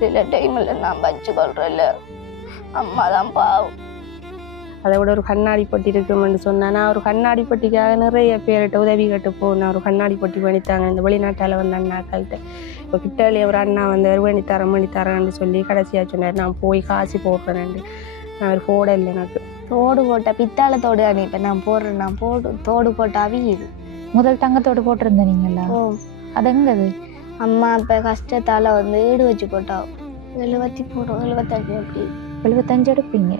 சில டைம்ல நான் வச்சு கொள்றேன்ல, அம்மா தான் பாவம். அதை விட ஒரு கண்ணாடி பொட்டி இருக்குமென்னு சொன்னேன். நான் ஒரு கண்ணாடி பொட்டிக்காக நிறைய பேர்கிட்ட உதவி கேட்டு போனேன். ஒரு கண்ணாடி பொட்டி பண்ணித்தாங்க இந்த வெளிநாட்டால் வந்த அண்ணாக்கள்கிட்ட. இப்போ கிட்டாலே ஒரு அண்ணா வந்து பண்ணித்தரேன்னு சொல்லி கடைசியாக சொன்னார். நான் போய் காசு போடுறேன்னு. நான் ஒரு போட இல்லை எனக்கு. தோடு போட்ட பித்தாளை தோடு அணி இப்போ நான் போடுறேன். நான் தோடு போட்டாவே இது முதல் தங்கத்தோடு போட்டிருந்தேன் நீங்களா? அது எங்கது? அம்மா இப்போ கஷ்டத்தால் வந்து ஈடு வச்சு போட்டா 75 அப்படி 75 எடுப்பீங்க.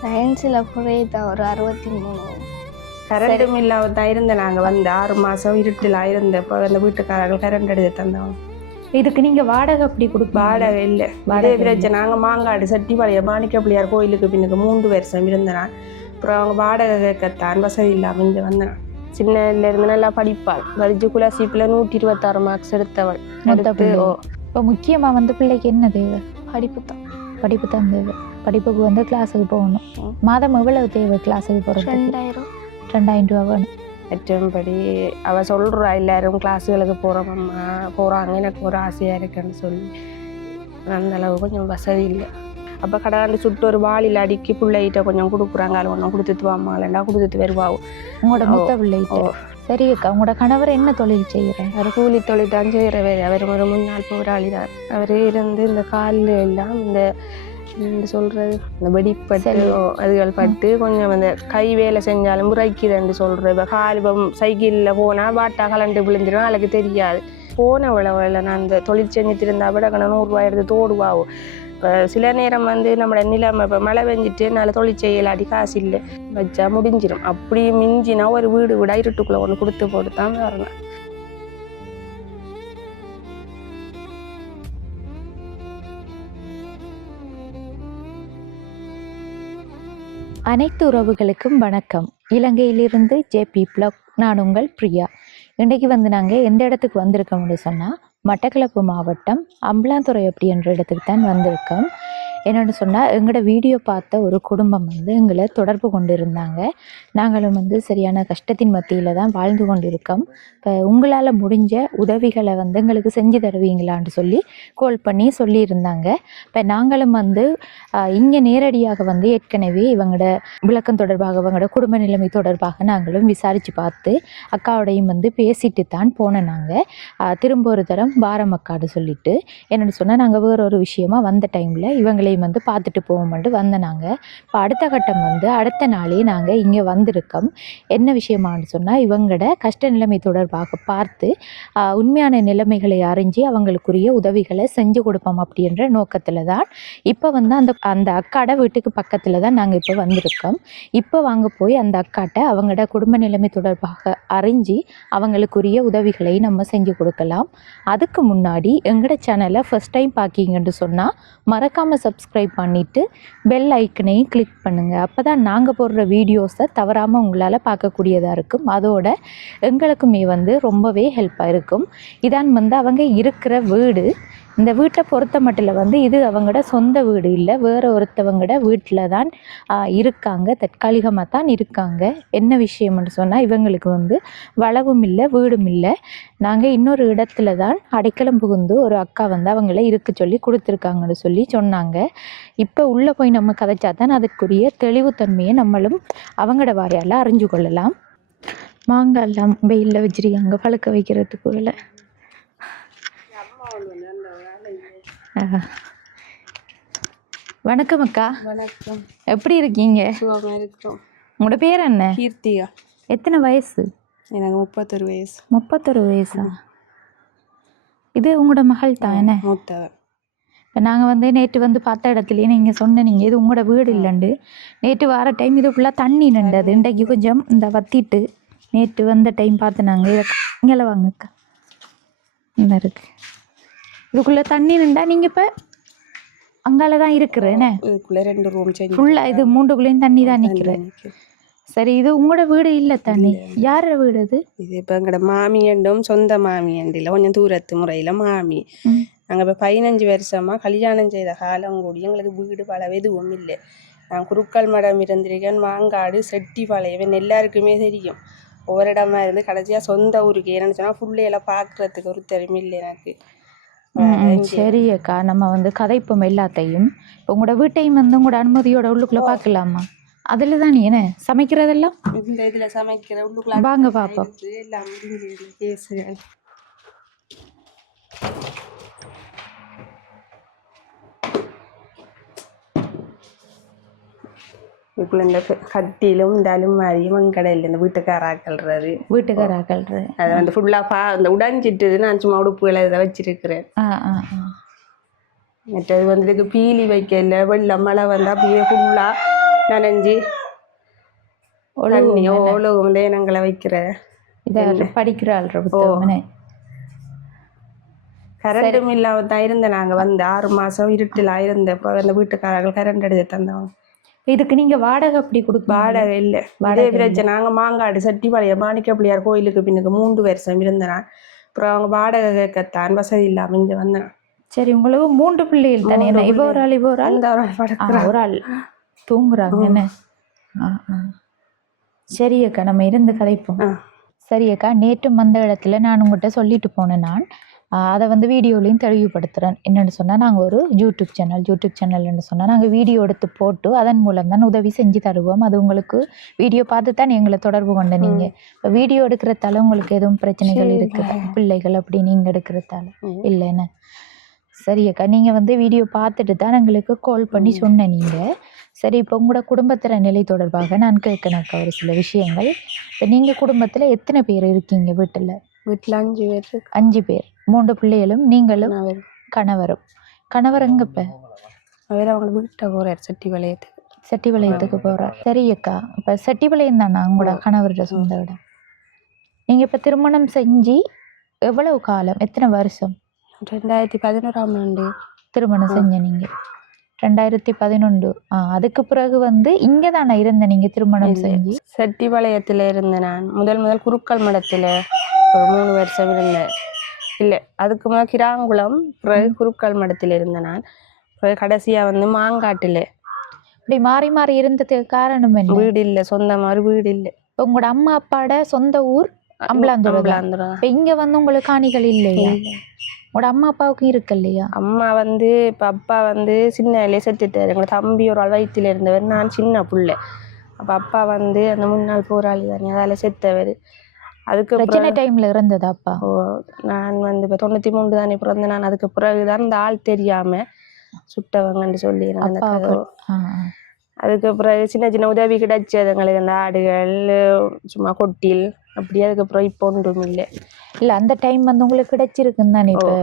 சயின்ஸில் குறையுதா ஒரு 63. கரண்ட்டும் இல்லாமல் தான் இருந்தேன். நாங்கள் வந்து 6 மாதம் இருட்டில் இருந்தேன். இப்போ அந்த வீட்டுக்காரர்கள் கரண்ட் எடுத்து தந்தோம். இதுக்கு நீங்கள் வாடகை அப்படி வாடகை இல்லை. வாடகை பிரச்சனை. நாங்கள் மாங்காடு சட்டிப்பாளைய மாணிக்க பிள்ளையார் கோயிலுக்கு பின்னுக்கு 3 வருஷம் இருந்தேன். அப்புறம் அவங்க வாடகை கேட்கத்தான் வசதி இல்லாமல் இங்கே வந்தேன். சின்னலேருந்து நல்லா படிப்பாள். படிச்சு குலாசிப்பில் 126 மார்க்ஸ் எடுத்தவள். இப்போ முக்கியமாக வந்து பிள்ளைக்கு என்ன தேவை? படிப்பு தான் தேவை. படிப்புக்கு வந்து கிளாஸுக்கு போகணும். மாதம் எவ்வளவு தேவை கிளாஸுக்கு போகிறது? 2000 ரூபா வேணும். மற்றபடி அவள் சொல்கிறா எல்லாரும் கிளாஸுகளுக்கு போகிறாங்க, எனக்கு ஒரு ஆசையாக இருக்குன்னு சொல்லி. அந்த அளவு கொஞ்சம் வசதி இல்லை. அப்போ கடாண்டு சுட்டு ஒரு வாளியில் அடுக்கி பிள்ளைகிட்ட கொஞ்சம் கொடுக்குறாங்க. அதில் ஒன்றும் கொடுத்துட்டு வாமாலண்டா கொடுத்துட்டு வருவாவும். உங்களோட மூத்த பிள்ளைகிட்ட. சரி அக்கா, உங்களோட கணவர் என்ன தொழில் செய்கிறேன்? அவர் கூலி தொழில் தான் செய்கிறவர். அவர் ஒரு முன்னாள் போராளி தான். அவர் இருந்து இந்த காலில் எல்லாம் இந்த சொல்கிறது இந்த வெடிப்பட்டு அதுகள் பட்டு கொஞ்சம் அந்த கை வேலை செஞ்சாலும் முறைக்குதுன்னு சொல்கிறேன். இப்போ கால் இப்போ சைக்கிளில் போனால் பாட்டா கலண்டு விழுந்துடும். அதுக்கு தெரியாது. போன விளவில் நான் அந்த தொழில் செஞ்சுட்டு இருந்தால் விட 100 ரூபாய் எடுத்து தோடுவாகும். இப்போ சில நேரம் வந்து நம்மளோட நிலைமை இப்போ மழை பெஞ்சிட்டு என்னால் தொழில் செய்யலாடி காசு இல்லை வச்சா முடிஞ்சிடும். அப்படி மிஞ்சினா ஒரு வீடு விட இருட்டுக்குள்ளே ஒன்று கொடுத்து போட்டு தான் வரணும். அனைத்து உறவுகளுக்கும் வணக்கம். இலங்கையிலிருந்து ஜேபி பிளாக். நான் உங்கள் பிரியா. இன்றைக்கு வந்து நாங்கள் எந்த இடத்துக்கு வந்திருக்கோம்னு சொன்னால் மட்டக்களப்பு மாவட்டம் அம்பலாந்துறை அப்படின்ற இடத்துக்கு தான் வந்திருக்கோம். என்னென்னு சொன்னால் எங்களோட வீடியோ பார்த்த ஒரு குடும்பம் வந்து எங்களை தொடர்பு கொண்டு இருந்தாங்க. நாங்களும் வந்து சரியான கஷ்டத்தின் மத்தியில் தான் வாழ்ந்து கொண்டு இருக்கோம். இப்போ உங்களால் முடிஞ்ச உதவிகளை வந்து எங்களுக்கு செஞ்சு தருவீங்களான்னு சொல்லி கால் பண்ணி சொல்லியிருந்தாங்க. இப்போ நாங்களும் வந்து இங்கே நேரடியாக வந்து ஏற்கனவே இவங்களோட விளக்கம் தொடர்பாக இவங்களோட குடும்ப நிலைமை தொடர்பாக நாங்களும் விசாரித்து பார்த்து அக்காவோடையும் வந்து பேசிட்டு தான் போனோம். நாங்கள் திரும்ப ஒரு தரம் வாரம் அக்காடு சொல்லிட்டு என்னென்னு சொன்னால் நாங்கள் வேற ஒரு விஷயமா வந்த டைமில் இவங்களை வந்து பார்த்துட்டு போவோம்ட்டு வந்தனாங்க. இப்போ அடுத்த கட்டம் வந்து அடுத்த நாளே நாங்கள் இங்கே வந்திருக்கோம். என்ன விஷயமானு சொன்னால் இவங்களோட கஷ்ட நிலைமை தொடர்பாக பார்த்து உண்மையான நிலைமைகளை அறிஞ்சு அவங்களுக்குரிய உதவிகளை செஞ்சு கொடுப்போம் அப்படின்ற நோக்கத்தில் தான் இப்போ வந்து அந்த அக்காட வீட்டுக்கு பக்கத்தில் தான் நாங்கள் இப்போ வந்திருக்கோம். இப்போ வாங்க போய் அந்த அக்காட்ட அவங்களோட குடும்ப நிலைமை தொடர்பாக அறிஞ்சு அவங்களுக்குரிய உதவிகளை நம்ம செஞ்சு கொடுக்கலாம். அதுக்கு முன்னாடி எங்களோட சேனலை ஃபஸ்ட் டைம் பார்க்கிங்கன்னு சொன்னால் மறக்காமல் சப்ஸ்கிரைப் பண்ணிவிட்டு பெல் ஐக்கனையும் கிளிக் பண்ணுங்கள். அப்போ தான் நாங்கள் போடுற வீடியோஸை தவறாமல் உங்களால் பார்க்கக்கூடியதாக இருக்கும். அதோட எங்களுக்குமே வந்து ரொம்பவே ஹெல்ப்பாக இருக்கும். இதான் வந்து அவங்க இருக்கிற வீடு. இந்த வீட்டை பொறுத்த மட்டும் வந்து இது அவங்களோட சொந்த வீடு இல்லை, வேறு ஒருத்தவங்களோட வீட்டில் தான் இருக்காங்க. தற்காலிகமாக தான் இருக்காங்க. என்ன விஷயம்னு சொன்னால் இவங்களுக்கு வந்து வளவும் இல்லை, வீடும் இல்லை. நாங்கள் இன்னொரு இடத்துல தான் அடைக்கலம் புகுந்து ஒரு அக்கா வந்து அவங்கள இருக்க சொல்லி கொடுத்துருக்காங்கன்னு சொல்லி சொன்னாங்க. இப்போ உள்ளே போய் நம்ம கதைச்சா தான் அதுக்குரிய தெளிவுத்தன்மையை நம்மளும் அவங்களோட வாயால் அறிஞ்சு கொள்ளலாம். மாங்காயெல்லாம் வெயிலில் வச்சிருக்காங்க பழுக்க வைக்கிறதுக்கு வேலை. வணக்கம் அக்கா. வணக்கம். எப்படி இருக்கீங்க? சுகமாக இருக்கிறோம். உங்களோட பேர் என்ன? கீர்த்தியா. எத்தனை வயசு? எனக்கு 31 வயசு. 31 வயசா? இது உங்களோட மகள் தான் என்ன? மூத்தவர். இப்போ நாங்கள் வந்து நேற்று வந்து பார்த்த இடத்துலையே நீங்கள் சொன்னீங்க இது உங்களோட வீடு இல்லைண்டு. நேற்று வர டைம் இது ஃபுல்லாக தண்ணி நின்றது. இன்றைக்கு கொஞ்சம் இந்த வத்திட்டு நேற்று வந்த டைம் பார்த்து நாங்கள் இதை இங்கே வாங்கக்கா இந்த இருக்கு. இதுக்குள்ளே தண்ணி நின்றா நீங்கள் இப்போ அங்கால தான் இருக்கிறேன்னு இதுக்குள்ளே 2 ரூம் ஃபுல்லாக இது 3குள்ளேயும் தண்ணி தான் நிற்கிறேன். சரி, இது உங்களோட வீடு இல்லை தண்ணி? யாரோட வீடு அது? இது இப்போ எங்களோட மாமியண்டும் சொந்த மாமியண்டில் கொஞ்சம் தூரத்து முறையில் மாமி. நாங்கள் இப்போ 15 வருஷமாக கல்யாணம் செய்த காலம் கூடி எங்களுக்கு வீடு பல எதுவும் இல்லை. நான் குருக்கள் மடம் இருந்திருக்கேன், மாங்காடு செட்டிப்பாளையம் எல்லாருக்குமே தெரியும். ஒவ்வொரு இடமா இருந்து கடைசியாக சொந்த ஊருக்கு என்னென்னு சொன்னால் ஃபுல்லையெல்லாம் பார்க்குறதுக்கு ஒரு திறமை இல்லை எனக்கு. சரி அக்கா, நம்ம வந்து கதைப்போம் எல்லாத்தையும். இப்போ உங்களோட வீட்டையும் வந்து உங்களோட அனுமதியோட உள்ளுக்குள்ள பார்க்கலாமா? அதுல தான் நீ என்ன சமைக்கிறதெல்லாம் இந்த இதுல சமைக்கிற உள்ளுக்குள்ள வாங்க பாப்போம். எல்லாம் பேசுகிறேன். இதுக்குள்ள இந்த கட்டிலும் இந்த அலுமாரியும் மங்கடையில் இந்த வீட்டுக்காராக்கல்றது அதை வந்து ஃபுல்லாக இந்த உடைஞ்சிட்டுது. நான் சும்மா உடுப்புகளை இதை வச்சிருக்கிறேன். மற்றது வந்து இதுக்கு பீலி வைக்கல, வெள்ளம் மழை வந்து அப்படியே ஃபுல்லாக நனைஞ்சி தண்ணி ஒழுகும் வந்து எங்களை வைக்கிற படிக்கிறாள். கரண்டும் இல்லாம தான் இருந்தேன். நாங்கள் வந்து 6 மாதம் இருட்டில் இருந்தேன். இப்போ அந்த வீட்டுக்காரர்கள் கரண்ட் எடுத்து தந்தோம். இதுக்கு நீங்க வாடகை அப்படி கொடுக்க? வாடகை இல்லை, வாடகை பிரச்சனை. நாங்கள் மாங்காடு செட்டிப்பாளையம் மாணிக்க பிள்ளையார் கோயிலுக்கு பின்னுக்கு 3 வருஷம் இருந்தேன். அப்புறம் அவங்க வாடகை கேட்கத்தான் வசதி இல்லாமல் இங்கே வந்தேன். சரி, உங்களுக்கு 3 பிள்ளைகள் தானே? இவ ஒரு ஆள் ஒரு ஆள் தூங்குறாங்க என்ன? சரி அக்கா, நம்ம இருந்து கதைப்போம். சரி அக்கா, நேற்றும் வந்த இடத்துல நான் உங்கள்கிட்ட சொல்லிட்டு போனேன். நான் அதை வந்து வீடியோலையும் தெளிவுபடுத்துகிறேன். என்னென்னு சொன்னால், நாங்கள் ஒரு யூடியூப் சேனல்னு சொன்னால் நாங்கள் வீடியோ எடுத்து போட்டு அதன் மூலம் தான் உதவி செஞ்சு தருவோம். அது உங்களுக்கு வீடியோ பார்த்து தான் எங்களை தொடர்பு கொண்ட நீங்கள். இப்போ வீடியோ எடுக்கிறதால உங்களுக்கு எதுவும் பிரச்சனைகள் இருக்குது பிள்ளைகள் அப்படி நீங்கள் எடுக்கிறதால இல்லைன்னு? சரி அக்கா, நீங்கள் வந்து வீடியோ பார்த்துட்டு தான் எங்களுக்கு கால் பண்ணி சொன்னேன் நீங்கள். சரி, இப்போ உங்களோட குடும்பத்திற நிலை தொடர்பாக நான் கேட்கணக்கா ஒரு சில விஷயங்கள். இப்போ நீங்கள் குடும்பத்தில் எத்தனை பேர் இருக்கீங்க? வீட்டில் 5 பேர். 5 பேர். 3 பிள்ளைகளும் நீங்களும் கணவரும். கணவர் எங்க? இப்போ அவங்க வீட்டை போகிறார், செட்டிபாளையத்துக்கு போகிறார். சரி அக்கா, இப்போ செட்டிபாளையம் தானா உங்களோட கணவரோட சொந்த இடம்? நீங்கள் இப்போ திருமணம் செஞ்சு எவ்வளவு காலம், எத்தனை வருஷம்? 2011ஆம் ஆண்டு திருமணம் செஞ்ச நீங்கள்? 2011. அதுக்கு பிறகு வந்து இங்கே தானே இருந்த நீங்கள் திருமணம் செஞ்சு? செட்டிபாளையத்தில் இருந்த நான் முதல் குருக்கள் மடத்தில் ஒரு 3 வருஷம் இருந்தேன். இல்லை, அதுக்கு முதல் கிராங்குளம், பிறகு குருக்கள் மடத்தில் இருந்தேன் நான். பிறகு கடைசியாக வந்து மாங்காட்டில். இப்படி மாறி மாறி இருந்ததுக்கு காரணம் என்ன? வீடு இல்லை, சொந்த மாதிரி வீடு இல்லை. இப்போ உங்களோட அம்மா அப்பாவோட சொந்த ஊர் அம்பலாந்துறை. இப்போ இங்கே வந்து உங்களுக்கு காணிகள் இல்லையா? உங்களோட அம்மா அப்பாவுக்கும் இருக்கு இல்லையா? அம்மா வந்து இப்போ அப்பா வந்து சின்ன செத்துட்டார். எங்களோட தம்பி ஒரு ஆள் வயிற்றில் இருந்தவர், நான் சின்ன பிள்ளை. அப்போ அப்பா வந்து அந்த முன்னாள் போராளி தானே, அதால் செத்தவர். அதுக்கு பிரச்சனை டைம்ல இருந்தது அப்பா. நான் வந்து இப்போ 93 தானே பிறந்தேன் நான். அதுக்கு பிறகுதான் இந்த ஆள் தெரியாமல் சுட்டவங்கன்னு சொல்லி அந்த கதை. அதுக்கு பிறகு சின்ன உதவி கிடைச்சது எங்களுக்கு, அந்த ஆடுகள் சும்மா கொட்டில் அப்படி. அதுக்கப்புறம் இப்போ ஒன்றும் இல்லை. அந்த டைம் வந்து உங்களுக்கு கிடைச்சிருக்குன்னு தானே? இப்போ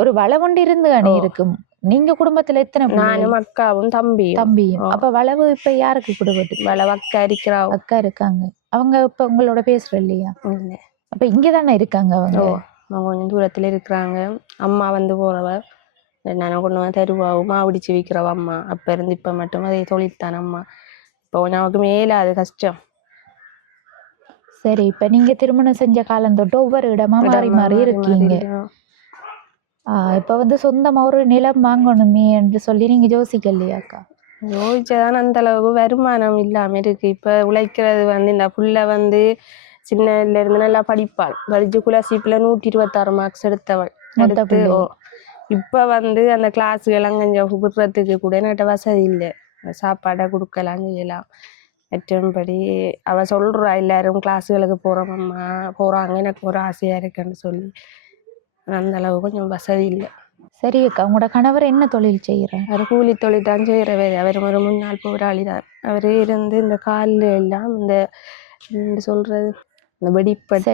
ஒரு வளவண்டு இருந்து தானே இருக்கும். நீங்க குடும்பத்துல எத்தனை? நானும் அக்காவும் தம்பியும். அப்ப வளவு இப்ப யாருக்கு குடும்பத்து? வளவு அக்கா இருக்காங்க. அவங்க இப்ப உங்களோட பேசுற இல்லையா? அப்ப இங்கதானே இருக்காங்க அவங்க? கொஞ்சம் தூரத்துல இருக்கிறாங்க. அம்மா வந்து போறவ, நான் கொண்டு வந்து தருவாவும் மாவடிச்சு விற்கிறவ அம்மா. அப்ப இருந்து இப்ப மட்டும் அதே தொழில்தான் அம்மா. இப்போ நமக்கு மேல அது கஷ்டம். சரி, இப்ப நீங்க திருமணம் செஞ்ச காலம் தொட்டு ஒவ்வொரு இடமா மாறி மாறி இருக்கீங்க. இப்ப வந்து சொந்தமா ஒரு நிலம் வாங்கணுமே என்று சொல்லி நீங்க யோசிக்கலையாக்கா? யோசிச்சதான் அந்த அளவுக்கு வருமானம் இல்லாம இருக்கு. இப்ப உழைக்கிறது வந்து இந்த புள்ள வந்து சின்னல இருந்து நல்லா படிப்பாள். படிச்சு குலசீப்புல 126 மார்க்ஸ் எடுத்தவள். இப்ப வந்து அந்த கிளாஸுக்கெல்லாம் கொஞ்சம் விடுறதுக்கு கூட என்கிட்ட வசதி இல்லை. சாப்பாடை கொடுக்கலாம் செய்யலாம். மற்றபடி அவ சொல்றா எல்லாரும் கிளாஸுகளுக்கு போறோம்மா போறாங்க, எனக்கு ஒரு ஆசையா இருக்குன்னு சொல்லி. அந்த அளவு கொஞ்சம் வசதி இல்லை. சரி அக்கா, உங்களோட கணவர் என்ன தொழில் செய்யறார்? அவர் கூலி தொழில் தான் செய்யறவே. அவர் ஒரு முன்னாள் போராளி தான். அவர் இருந்து இந்த காலில் எல்லாம் இந்த சொல்றது இந்த வெடிப்பட்டு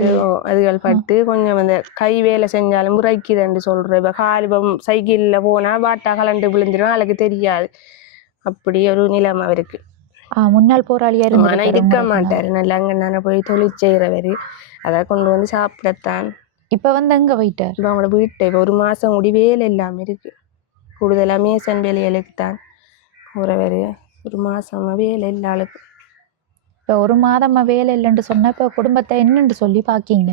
அதுகள் பட்டு கொஞ்சம் அந்த கை வேலை செஞ்சாலும் முறைக்குதுன்னு சொல்ற. இப்போ காலிபம் சைக்கிளில் போனா வாட்டா கலண்டு விழுந்துடும், அதுக்கு தெரியாது. அப்படி ஒரு நிலைமை அவருக்கு. முன்னாள் போராளியா இருக்க மாட்டாரு. நல்லா அங்கே போய் தொழில் செய்யறவரு. அதை கொண்டு வந்து சாப்பிடத்தான். இப்ப வந்து அங்க போயிட்டார். இப்போ அவங்களோட வீட்டை 1 மாசம் கூடி வேலை இல்லாம இருக்கு. கூடுதலாக மேசன் வேலைகளுக்கு தான் போறவரு. 1 மாசமா வேலை இல்லை ஆளுக்கு. இப்போ 1 மாதமா வேலை இல்லைன்னு சொன்னா இப்ப குடும்பத்தை என்னன்னு சொல்லி பாக்கீங்க?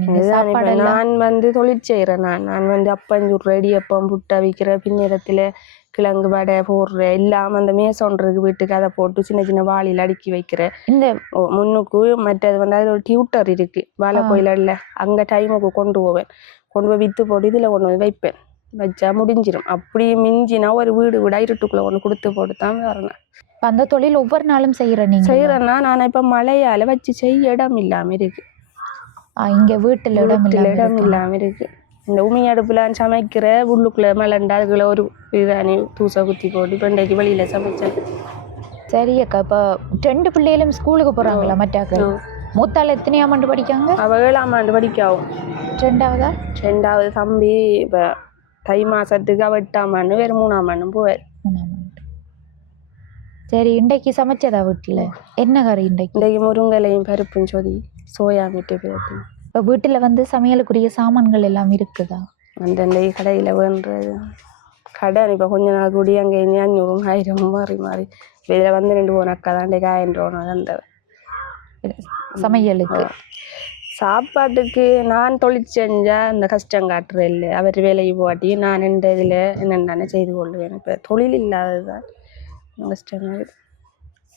நான் வந்து தொழில் செய்யறேன். நான் வந்து அப்பஞ்சூர் ரெடி அப்பம் புட்டை விற்கிற, பின்னேரத்துல கிழங்கு வடை போடுற, எல்லாம் அந்த மேசொன்றது வீட்டுக்கு அதை போட்டு சின்ன வாளியில் அடுக்கி வைக்கிறேன். இந்த முன்னுக்கு மற்றது வந்து அதில் ஒரு டியூட்டர் இருக்கு வாழை கோயிலில். அங்கே டைமுக்கு கொண்டு போய் விற்று போட்டு இதில் கொண்டு போய் வைப்பேன். வச்சா முடிஞ்சிடும். அப்படி மிஞ்சினா ஒரு வீடு விட இருட்டுக்குள்ளே ஒன்று கொடுத்து போட்டு தான் வரணும். இப்ப அந்த தொழில் ஒவ்வொரு நாளும் நீங்க செய்கிறேன்னா நான் இப்போ மழையால் வச்சு செய்ய இடம் இல்லாமல் இருக்கு. இங்க வீட்டுல இடம் இல்லாமல் இருக்கு. இந்த உமி அடுப்புல சமைக்கிற உள்ளுக்குள்ள மலண்டா அதுக்குள்ள ஒரு இதானி தூசை குத்தி போட்டு இப்போ இன்றைக்கு வெளியில சமைச்சேன். சரி அக்கா, இப்போ 2 பிள்ளைகளும் ஸ்கூலுக்கு போறாங்களா? மற்றாக்கள் மூத்தாள் எத்தனையாம் ஆண்டு படிக்காங்க? அவ 7ஆம் ஆண்டு படிக்காவும். ரெண்டாவது தம்பி இப்போ தை மாசத்துக்கு அவ 8ஆம் ஆண்டு, வேறு 3ஆம் ஆண்டு போவார். சரி, இன்றைக்கு சமைச்சதா வீட்டுல என்ன கறி? இன்றைக்கு முருங்கலையும் பருப்பும் சொல்லி சோயா மீட்டு போயிட்டு. இப்போ வீட்டுல வந்து சமையலுக்குரிய சாமான்கள் எல்லாம் இருக்குதா? அந்த கடையில வேண்டுறது கடை இப்போ கொஞ்ச நாள் கூடி அங்கே 500 1000 மாறி மாறி இதில் வந்து 2 போன அக்கா தான் 1000 அந்த சமையலுக்கு. சாப்பாட்டுக்கு நான் தொழில் செஞ்சா அந்த கஷ்டம் காட்டுறது இல்லை. அவர் வேலைக்கு போட்டி நான் எந்த இதில் என்னென்ன செய்து கொள்ளுவேன். இப்போ தொழில் இல்லாததுதான் கஷ்டமாக.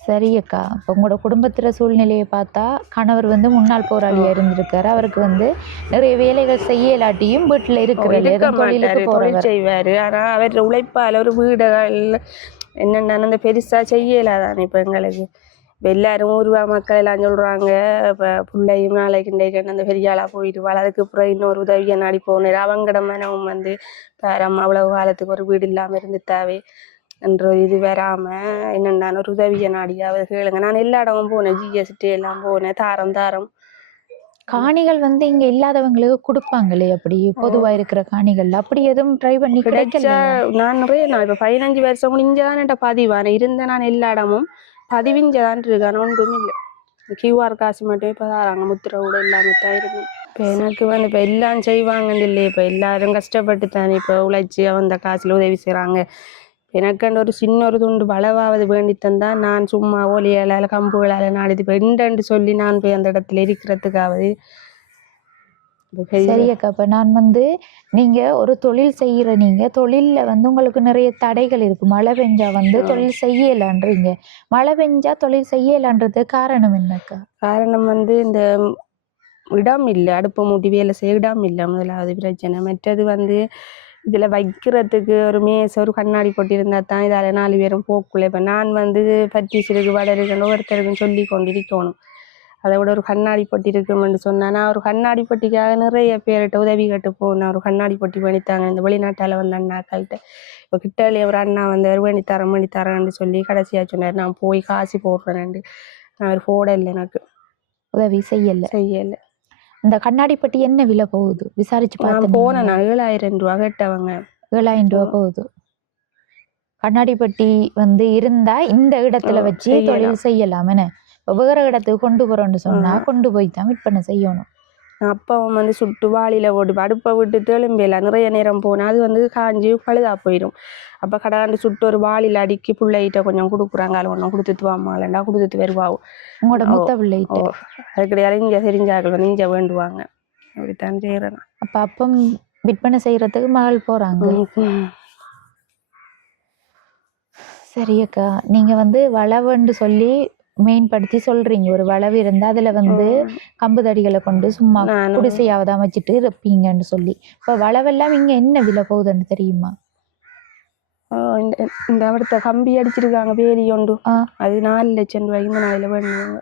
சரி அக்கா, இப்போ உங்களோட குடும்பத்துல சூழ்நிலையை பார்த்தா கணவர் வந்து முன்னாள் போராளியா இருந்திருக்காரு. அவருக்கு வந்து நிறைய வேலைகள் செய்யலாட்டியும் வீட்டுல தொழில் செய்வாரு. ஆனா அவர் உழைப்பால ஒரு வீடுகள் என்னென்ன அந்த பெருசா செய்யலாதான். இப்போ எங்களுக்கு இப்போ எல்லாரும் ஊர்வா மக்கள் எல்லாம் சொல்றாங்க, இப்போ பிள்ளையும் நாளைக்கு இன்றைக்கு அந்த பெரிய ஆளா போயிடுவாள், அதுக்கு அப்புறம் இன்னொரு உதவியை நாடி போனார். அவங்கட மனவும் வந்து பேரம் அவ்வளவு காலத்துக்கு ஒரு வீடு இல்லாமல் இருந்துட்டாவே என்ற இது வராமல் என்னென்ன ஒரு உதவியை நாடியாவது கேளுங்க. நான் எல்லா இடமும் போனேன், ஜிஎஸ்டி எல்லாம் போனேன். தாரம் காணிகள் வந்து இங்க இல்லாதவங்களுக்கு கொடுப்பாங்களே, அப்படி பொதுவா இருக்கிற காணிகள் அப்படி எதுவும் ட்ரை பண்ணி கிடைச்சா? நான் இப்போ 15 வருஷம் முடிஞ்சதான் என்கிட்ட பதிவான இருந்தேன். நான் எல்லா இடமும் பதிவிஞ்சதான் இருக்கான ஒன்றும் இல்லை. QR காசு மட்டும் இப்போ தாராங்க, முத்திரை கூட எல்லாமே தான் இருக்கு. இப்போ எனக்கு வந்து இப்போ எல்லாம் செய்வாங்கன்னு இல்லை. இப்போ எல்லாரும் கஷ்டப்பட்டு தானே இப்போ உழைச்சி அந்த காசுல உதவி செய்கிறாங்க. எனக்கண்டு ஒரு சின்ன ஒரு துண்டு வளவாவது வேண்டித்தந்தா நான் சும்மா ஒலியால கம்புகளால் நாடிது பெண்டு சொல்லி நான் போய் அந்த இடத்துல இருக்கிறதுக்காவது. சரி அக்கா, இப்போ நான் வந்து நீங்க ஒரு தொழில் செய்யற, நீங்க தொழில்ல வந்து உங்களுக்கு நிறைய தடைகள் இருக்கு. மழை பெஞ்சா வந்து தொழில் செய்யலான்றீங்க. மழை பெஞ்சா தொழில் செய்யலான்றது காரணம் என்னக்கா? காரணம் வந்து இந்த இடம் இல்லை, அடுப்பு மூட்டி வேலை செய்ய இடம் இல்லை முதலாவது பிரச்சனை. மற்றது வந்து இதில் வைக்கிறதுக்கு ஒரு ஒரு கண்ணாடி போட்டிருந்தா தான் இதால் 4 பேரும் போக்குள்ள. இப்போ நான் வந்து பட்டிசிருக்கு வடருக்குன்னு ஒருத்தருக்குன்னு சொல்லி கொண்டிருக்கணும். அதை விட ஒரு கண்ணாடி பொட்டி இருக்குமென்னு சொன்னால் நான் ஒரு கண்ணாடி பொட்டிக்காக நிறைய பேர்கிட்ட உதவி கேட்டு போனேன். ஒரு கண்ணாடி பொட்டி பண்ணித்தாங்க இந்த வெளிநாட்டால் வந்த அண்ணாக்கள்கிட்ட. இப்போ கிட்டாலே ஒரு அண்ணா வந்து வேணித்தரேன்னு சொல்லி கடைசியாக சொன்னார். நான் போய் காசு போடுறேன்னு. நான் அவர் போடலை, எனக்கு உதவி செய்யலை. இந்த கண்ணாடி பட்டி என்ன விலை போகுது விசாரிச்சு பார்த்து போனேன். 7000 ரூபா கேட்டவங்க. 7000 ரூபா போகுது. கண்ணாடி பட்டி வந்து இருந்தா இந்த இடத்துல வச்சு தொழில் செய்யலாம். என்ன வேற இடத்துக்கு கொண்டு போறோம்னு சொன்னா கொண்டு போய் தான் விற்பனை செய்யணும். அப்பாவும் வந்து சுட்டு வாளியில ஓட்டு அடுப்பை விட்டு தெலும்பில நிறைய நேரம் போனால் அது வந்து காஞ்சி பழுதா போயிடும். அப்போ கடாண்டு சுட்டு ஒரு வாளியில் அடுக்கி பிள்ளைகிட்ட கொஞ்சம் கொடுக்குறாங்க. அதில் ஒன்றும் கொடுத்துட்டு வாமாலண்டா கொடுத்துட்டு வருவாவும். உங்களோட முத்த பிள்ளைகிட்ட அது கிடையாது, இங்கே தெரிஞ்சாக்கள் வந்து இங்கே வேண்டுவாங்க. அப்படித்தான் செய்கிறேன். அப்போ அப்பம் விற்பனை செய்யறதுக்கு மகள் போறாங்க. சரி அக்கா, நீங்க வந்து வளவுன்னு சொல்லி மேம்படுத்தி சொல்றீங்க. ஒரு வளவு இருந்தா அதுல வந்து கம்பு தடிகளை கொண்டு சும்மா குடிசையாவதா வச்சுட்டு இருப்பீங்கன்னு சொல்லி. இப்ப வளவெல்லாம் இங்க என்ன விலை போகுதுன்னு தெரியுமா? இந்த இடத்த கம்பி அடிச்சிருக்காங்க வேலி ஒன்று, அது 4 லட்சம் ரூபாய்க்கு இந்த நாளில் வேணுவாங்க.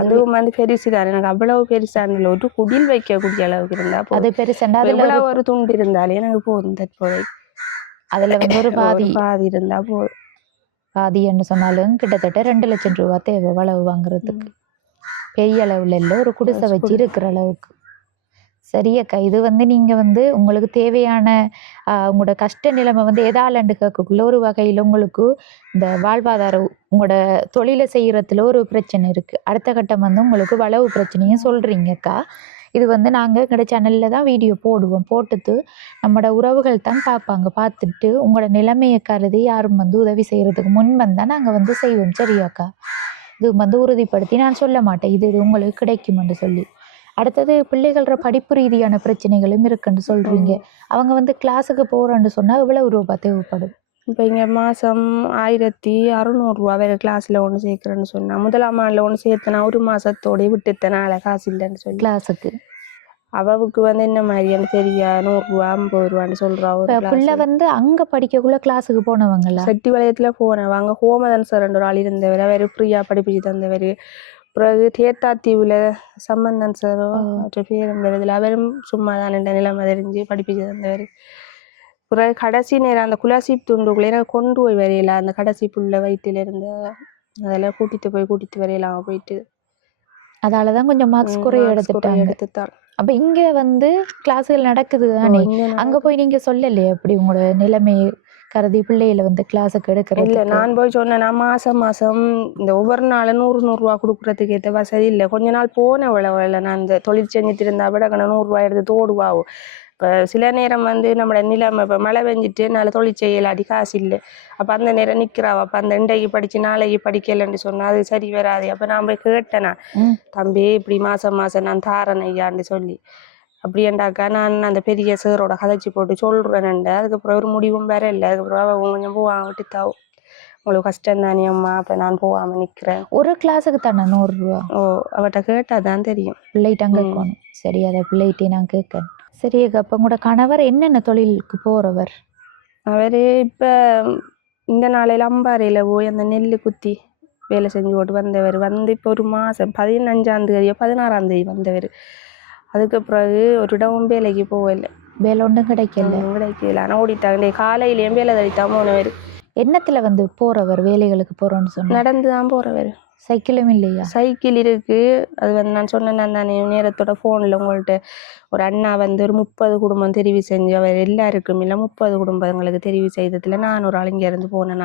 அதுவும் வந்து பெருசுதான். எனக்கு அவ்வளவு பெருசா இருந்தாலும் ஒரு குடில் வைக்கக்கூடிய அளவுக்கு இருந்தா அது பெருசா அவ்வளவு ஒரு துண்டு இருந்தாலே எனக்கு போதும். தற்போதை அதுல வந்து ஒரு பாதி இருந்தா போதும். பாதின்னு சொன்னாலும் கிட்டத்தட்ட 2 லட்சம் ரூபா தேவை வளவு வாங்குறதுக்கு. பெரிய அளவுல இல்லை, ஒரு குடிசை வச்சு இருக்கிற அளவுக்கு. சரியக்கா, இது வந்து நீங்க வந்து உங்களுக்கு தேவையான உங்களோட கஷ்ட நிலைமை வந்து எதாலண்டு கேட்கக்குள்ள ஒரு வகையில உங்களுக்கு இந்த வாழ்வாதாரம் உங்களோட தொழிலை செய்யறதுல ஒரு பிரச்சனை இருக்கு. அடுத்த கட்டம் வந்து உங்களுக்கு வளவு பிரச்சனையும் சொல்றீங்கக்கா. இது வந்து நாங்கள் எங்களோட சேனலில் தான் வீடியோ போடுவோம். போட்டுட்டு நம்மளோட உறவுகள் தான் பார்ப்பாங்க. பார்த்துட்டு உங்களோட நிலைமையை கருதி யாரும் வந்து உதவி செய்கிறதுக்கு முன் வந்தால் நாங்கள் வந்து செய்வோம். சரியாக்கா? இது வந்து உறுதிப்படுத்தி நான் சொல்ல மாட்டேன் இது உங்களுக்கு கிடைக்குமென்று சொல்லி. அடுத்தது பிள்ளைகளோட படிப்பு ரீதியான பிரச்சனைகளும் இருக்குன்னு சொல்கிறீங்க. அவங்க வந்து கிளாஸுக்கு போகிறோன்னு சொன்னால் எவ்வளவு ரூபா தேவைப்படும்? இப்போ இங்கே மாதம் 1600 ரூபா வேறு கிளாஸில் ஒன்று சேர்க்குறேன்னு சொன்னால், முதலாம் ஆண்டில் ஒன்று சேர்த்தனா ஒரு மாதத்தோடய விட்டுத்தனால காசு இல்லைன்னு சொல்லி கிளாஸுக்கு அவவுக்கு வந்து என்ன மாதிரியான்னு தெரியா 100 ரூபா 50 ரூபான்னு சொல்றா ஒரு இப்போ பிள்ளை வந்து அங்கே படிக்கக்குள்ள கிளாஸுக்கு போனவங்களா? செட்டி வளையத்துல போனவ அங்கே ஹோமதன் சார் ஒரு ஆள் இருந்தவர், அவர் ஃப்ரீயா படிப்பிச்சு தந்தவர். பிறகு தேத்தாத்தீவுல சம்பந்தன் சாரோ அவற்றை பேரும் வருதில் அவரும் சும்மா தான் நிலைமை தெரிஞ்சு படிப்பிச்சு தந்தவர். பிறகு கடைசி நேரம் அந்த குலாசீப் துண்டுக்குள்ளே எனக்கு கொண்டு போய் வரையில அந்த கடைசி புள்ள வயிற்றுல இருந்த அதெல்லாம் கூட்டிட்டு வரையலாம் போயிட்டு அதாலதான் கொஞ்சம் மார்க்ஸ் குறைய எடுத்துட்டாங்க. அப்ப இங்க வந்து கிளாஸுகள் நடக்குது தானே, அங்க போய் நீங்க சொல்லலையே அப்படி உங்களோட நிலைமை கருதி பிள்ளைகளை வந்து கிளாஸுக்கு எடுக்கிறது? இல்லை, நான் போய் சொன்னேன் நான் மாசம் இந்த ஒவ்வொரு நாளும் 100 ரூபா கொடுக்குறதுக்கு ஏற்ற வசதி இல்லை. கொஞ்ச நாள் போன விளவில்லை நான் இந்த தொழில் செஞ்சுட்டு இருந்தா விட 100 ரூபா எடுத்து தோடுவாகும். இப்போ சில நேரம் வந்து நம்மளோட நிலைமை இப்போ மழை பெஞ்சிட்டு என்னால் தொழில் செய்யலாடி காசு இல்லை, அப்போ அந்த நேரம் நிற்கிறாவா, அப்போ அந்த இன்றைக்கு படித்து நாளைக்கு படிக்கலைன்னு சொன்னால் அது சரி வராது. அப்போ நான் போய் கேட்டேனா, தம்பி இப்படி மாதம் நான் தாரன் ஐயான்னு சொல்லி அப்படியேண்டாக்கா நான் அந்த பெரிய சேரோட கதைச்சி போட்டு சொல்கிறேன்ண்டு. அதுக்கப்புறம் ஒரு முடிவும் வேற இல்லை. அதுக்கப்புறம் அவள் கொஞ்சம் போவாங்க விட்டுத்தாவும், உங்களுக்கு கஷ்டம் தானே அம்மா, அப்போ நான் போகாமல் நிற்கிறேன். ஒரு கிளாஸுக்கு தானே 100 ரூபா? ஓ, அவட்ட கேட்டால் தான் தெரியும். பிள்ளைகிட்ட கேட்கணும். சரி, அதை பிள்ளைகிட்டே நான் கேட்கேன். சரி அக்கா, அப்போ உங்களோட கணவர் என்னென்ன தொழிலுக்கு போகிறவர்? அவர் இப்போ இந்த நாளையில் அம்பாறையில் போய் அந்த நெல் குத்தி வேலை செஞ்சு போட்டு வந்தவர். வந்து இப்போ ஒரு மாதம் 15ஆம் தேதியோ 16ஆம் தேதி வந்தவர். அதுக்கு பிறகு ஒரு இடமும் வேலைக்கு போகலை. வேலை ஒன்றும் கிடைக்கல. ஆனால் ஓடிட்டாங்க. காலையிலேயும் வேலை தடித்தான் போனவர். என்னத்தில் வந்து போகிறவர் வேலைகளுக்கு போகிறோன்னு சொன்னால்? நடந்து தான் போகிறவர். சைக்கிளும் இல்லையா? சைக்கிள் இருக்குது. அது வந்து நான் சொன்னேன் தானே நேரத்தோட ஃபோனில் உங்கள்கிட்ட ஒரு அண்ணா வந்து ஒரு 30 குடும்பம் தெரிவு செஞ்சு அவர் எல்லாருக்கும் இல்லை 30 குடும்பங்களுக்கு தெரிவு செய்ததில் நான் ஒரு ஆள் இங்கே இருந்து போனேன்.